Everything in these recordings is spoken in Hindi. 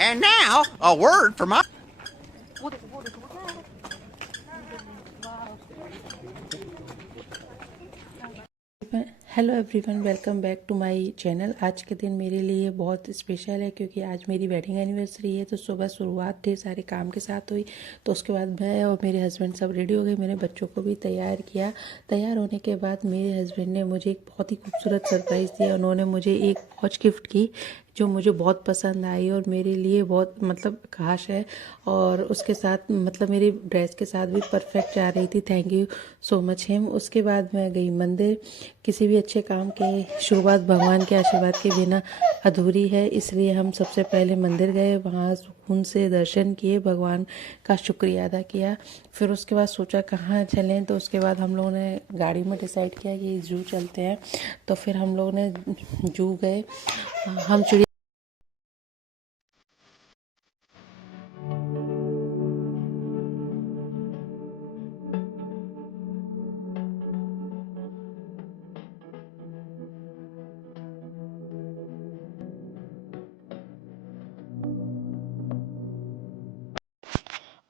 And now, a word from our. Hello everyone, welcome back to my channel. आज के दिन मेरे लिए बहुत स्पेशल है क्योंकि आज मेरी वेडिंग एनिवर्सरी है। तो सुबह शुरुआत ढेर सारे काम के साथ हुई। तो उसके बाद मैं और मेरे हस्बैंड सब रेडी हो गए। मैंने बच्चों को भी तैयार किया। तैयार होने के बाद मेरे हस्बैंड ने मुझे एक बहुत ही खूबसूरत सरप्राइज़ दिया। उन्होंने मुझे एक वॉच गिफ्ट की जो मुझे बहुत पसंद आई और मेरे लिए बहुत मतलब खास है। और उसके साथ मतलब मेरी ड्रेस के साथ भी परफेक्ट जा रही थी। Thank you so much him. उसके बाद मैं गई मंदिर। किसी भी अच्छे काम के शुरुआत भगवान के आशीर्वाद के बिना अधूरी है, इसलिए हम सबसे पहले मंदिर गए। वहाँ सुकून से दर्शन किए, भगवान का शुक्रिया अदा किया। फिर उसके बाद सोचा कहाँ चलें, तो उसके बाद हम लोगों ने गाड़ी में डिसाइड किया कि जू चलते हैं। तो फिर हम लोगों ने जू गए। हम चिड़िया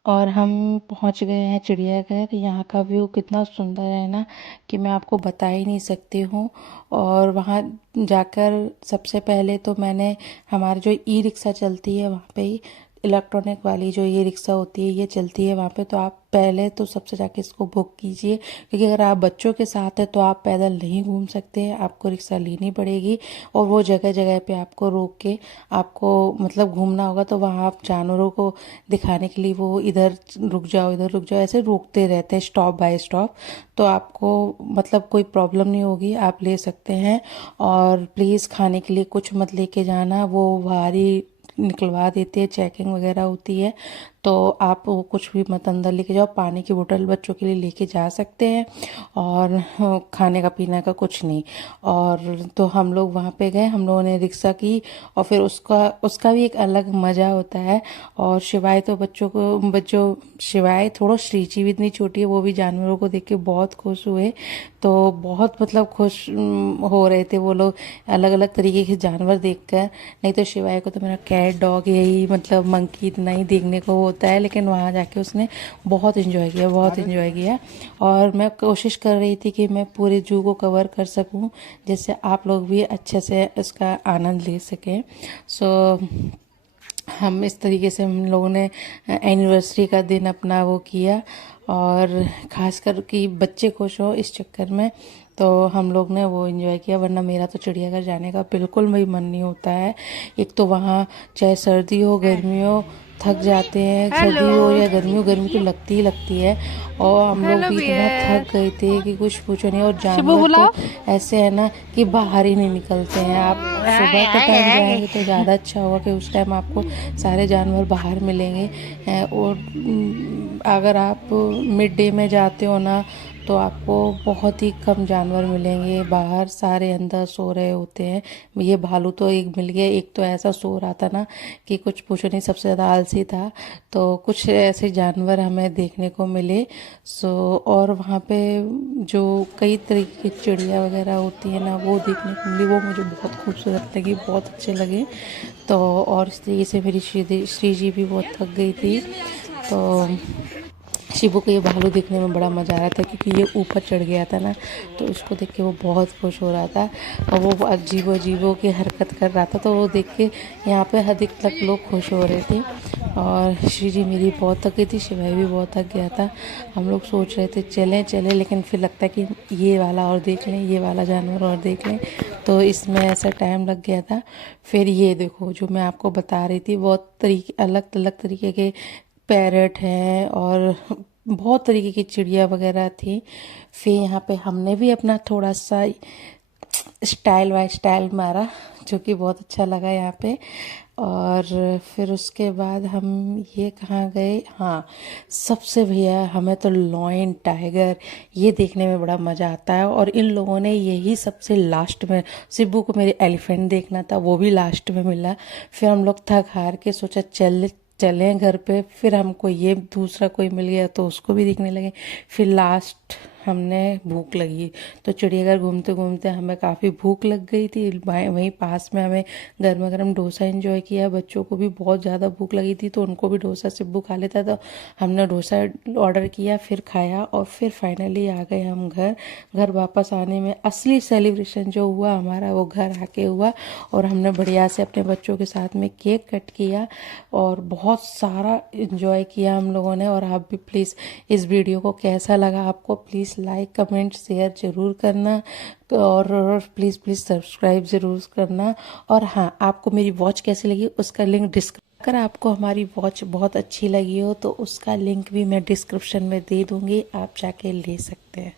और हम पहुंच गए हैं चिड़ियाघर। यहाँ का व्यू कितना सुंदर है ना कि मैं आपको बता ही नहीं सकती हूँ। और वहाँ जाकर सबसे पहले तो मैंने हमारी जो ई रिक्शा चलती है वहाँ पे ही, इलेक्ट्रॉनिक वाली जो ये रिक्शा होती है ये चलती है वहाँ पे। तो आप पहले तो सबसे जाके इसको बुक कीजिए, क्योंकि अगर आप बच्चों के साथ हैं तो आप पैदल नहीं घूम सकते हैं, आपको रिक्शा लेनी पड़ेगी। और वो जगह जगह पे आपको रोक के आपको मतलब घूमना होगा। तो वहाँ आप जानवरों को दिखाने के लिए वो इधर रुक जाओ इधर रुक जाओ ऐसे रोकते रहते हैं स्टॉप बाय स्टॉप। तो आपको मतलब कोई प्रॉब्लम नहीं होगी, आप ले सकते हैं। और प्लीज़ खाने के लिए कुछ मत लेके जाना, वो भारी निकलवा देते हैं, चेकिंग वगैरह होती है। तो आप वो कुछ भी मत अंदर लेके जाओ। पानी की बोतल बच्चों के लिए लेके जा सकते हैं, और खाने का पीने का कुछ नहीं। और तो हम लोग वहाँ पे गए, हम लोगों ने रिक्शा की। और फिर उसका उसका भी एक अलग मज़ा होता है। और शिवाय तो बच्चों शिवाय थोड़ा श्रीजी भी इतनी छोटी है, वो भी जानवरों को देख के बहुत खुश हुए। तो बहुत मतलब खुश हो रहे थे वो लोग अलग अलग तरीके के जानवर देखकर। नहीं तो शिवाय को तो मेरा कैट डॉग यही मतलब मंकी इतना ही देखने को होता है, लेकिन वहाँ जाके उसने बहुत इन्जॉय किया, बहुत इन्जॉय किया। और मैं कोशिश कर रही थी कि मैं पूरे जू को कवर कर सकूं, जिससे आप लोग भी अच्छे से इसका आनंद ले सकें। सो हम इस तरीके से हम लोगों ने एनिवर्सरी का दिन अपना वो किया। और खासकर कि बच्चे खुश हो इस चक्कर में तो हम लोग ने वो एंजॉय किया। वरना मेरा तो चिड़ियाघर जाने का बिल्कुल भी मन नहीं होता है। एक तो वहाँ चाहे सर्दी हो गर्मी हो थक जाते हैं, हेलो। सर्दी हो या गर्मी तो लगती ही लगती है। और हम लोग हेलो भी इतना बियर। थक गए थे कि कुछ पूछो नहीं। और शिबू जानवर तो बुलाओ। ऐसे है ना कि बाहर ही नहीं निकलते हैं। आप सुबह के टाइम जाएंगे तो ज़्यादा अच्छा होगा कि उस टाइम आपको सारे जानवर बाहर मिलेंगे। और अगर आप मिड डे में जाते हो ना तो आपको बहुत ही कम जानवर मिलेंगे बाहर, सारे अंदर सो रहे होते हैं। ये भालू तो एक मिल गया, एक तो ऐसा सो रहा था ना कि कुछ पूछो नहीं, सबसे ज़्यादा आलसी था। तो कुछ ऐसे जानवर हमें देखने को मिले। सो और वहाँ पे जो कई तरीके की चिड़िया वगैरह होती है ना वो देखने को मिली, वो मुझे बहुत खूबसूरत लगी, बहुत अच्छे लगे। तो और इस तरीके से मेरी श्री जी भी बहुत थक गई थी। तो शिबू को ये भालू देखने में बड़ा मज़ा आ रहा था क्योंकि ये ऊपर चढ़ गया था ना, तो उसको देख के वो बहुत खुश हो रहा था। और वो अजीबो अजीबो की हरकत कर रहा था, तो वो देख के यहाँ पे अधिक तक लोग खुश हो रहे थे। और श्री जी मेरी बहुत थक गई थी, शिवाई भी बहुत थक गया था। हम लोग सोच रहे थे चलें चलें, लेकिन फिर लगता है कि ये वाला और देख लें, ये वाला जानवर और देख लें, तो इसमें ऐसा टाइम लग गया था। फिर ये देखो जो मैं आपको बता रही थी, बहुत तरीके अलग अलग तरीके के पैरट हैं और बहुत तरीके की चिड़िया वगैरह थी। फिर यहाँ पे हमने भी अपना थोड़ा सा स्टाइल बाय स्टाइल मारा, जो कि बहुत अच्छा लगा यहाँ पे। और फिर उसके बाद हम ये कहाँ गए, हाँ सबसे भैया हमें तो लॉयन टाइगर ये देखने में बड़ा मज़ा आता है। और इन लोगों ने यही सबसे लास्ट में, सिब्बू को मेरे एलिफेंट देखना था, वो भी लास्ट में मिला। फिर हम लोग थक हार के सोचा चलें घर पे। फिर हमको ये दूसरा कोई मिल गया तो उसको भी देखने लगे। फिर लास्ट हमने भूख लगी। तो चिड़ियाघर घूमते घूमते हमें काफ़ी भूख लग गई थी। वहीं पास में हमें गर्मा गर्म डोसा एंजॉय किया। बच्चों को भी बहुत ज़्यादा भूख लगी थी तो उनको भी डोसा सिब्बू खा लेता, तो हमने डोसा ऑर्डर किया, फिर खाया और फिर फाइनली आ गए हम घर। घर वापस आने में असली सेलिब्रेशन जो हुआ हमारा वो घर आके हुआ, और हमने बढ़िया से अपने बच्चों के साथ में केक कट किया और बहुत सारा इन्जॉय किया हम लोगों ने। और आप भी प्लीज़ इस वीडियो को कैसा लगा आपको प्लीज़ लाइक कमेंट शेयर ज़रूर करना, और प्लीज़ प्लीज़ सब्सक्राइब ज़रूर करना। और हाँ, आपको मेरी वॉच कैसी लगी उसका लिंक अगर आपको हमारी वॉच बहुत अच्छी लगी हो तो उसका लिंक भी मैं डिस्क्रिप्शन में दे दूँगी, आप जाके ले सकते हैं।